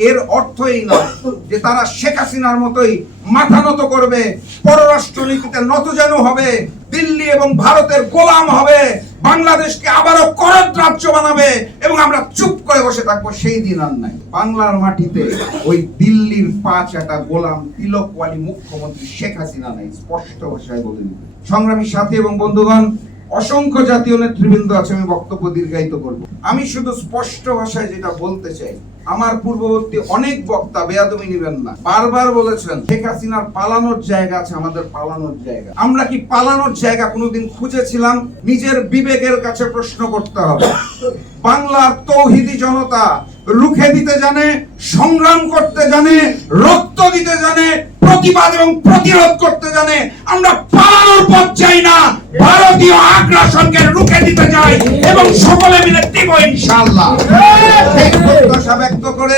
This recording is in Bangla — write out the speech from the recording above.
এর অর্থ এই নয় যে তারা শেখ হাসিনার মতোই মাথা নত করবে, পররাষ্ট্রনীতিতে নতজানু হবে, দিল্লি এবং ভারতের গোলাম হবে, বাংলাদেশকে আবারও করদ রাজ্য বানাবে এবং আমরা চুপ করে বসে থাকবো, সেই দিন আর নাই। বাংলার মাটিতে ওই দিল্লির পাঁচটা গোলাম তিলকওয়ালী মুখ্যমন্ত্রী শেখ হাসিনা নাই, স্পষ্ট ভাষায় বলে দিবে। সংগ্রামী সাথী এবং বন্ধুগণ, অসংখ্য জাতীয় নেতৃবৃন্দ আছে, আমি বক্তব্য দীর্ঘায়িত করব। আমি শুধু স্পষ্ট ভাষায় যেটা বলতে চাই, আমার পূর্ববর্তী অনেক বক্তা, বেয়াদবি নিবেন না, বারবার বলেছেন শেখ হাসিনার পালানোর জায়গা আছে, আমাদের পালানোর জায়গা। আমরা কি পালানোর জায়গা কোনোদিন খুঁজেছিলাম? নিজের বিবেকের কাছে প্রশ্ন করতে হবে। বাংলার তৌহিদি জনতা রুখে দিতে জানে, সংগ্রাম করতে জানে, রক্ত দিতে জানে, প্রতিবাদ এবং প্রতিরোধ করতে জানে। আমরা পালানোর পথ চাই না, ভারতীয় আগ্রাসনকে রুখে দিতে চাই এবং সকলে মিলে দিব ইনশাআল্লাহ। এই প্রত্যাশা ব্যক্ত করে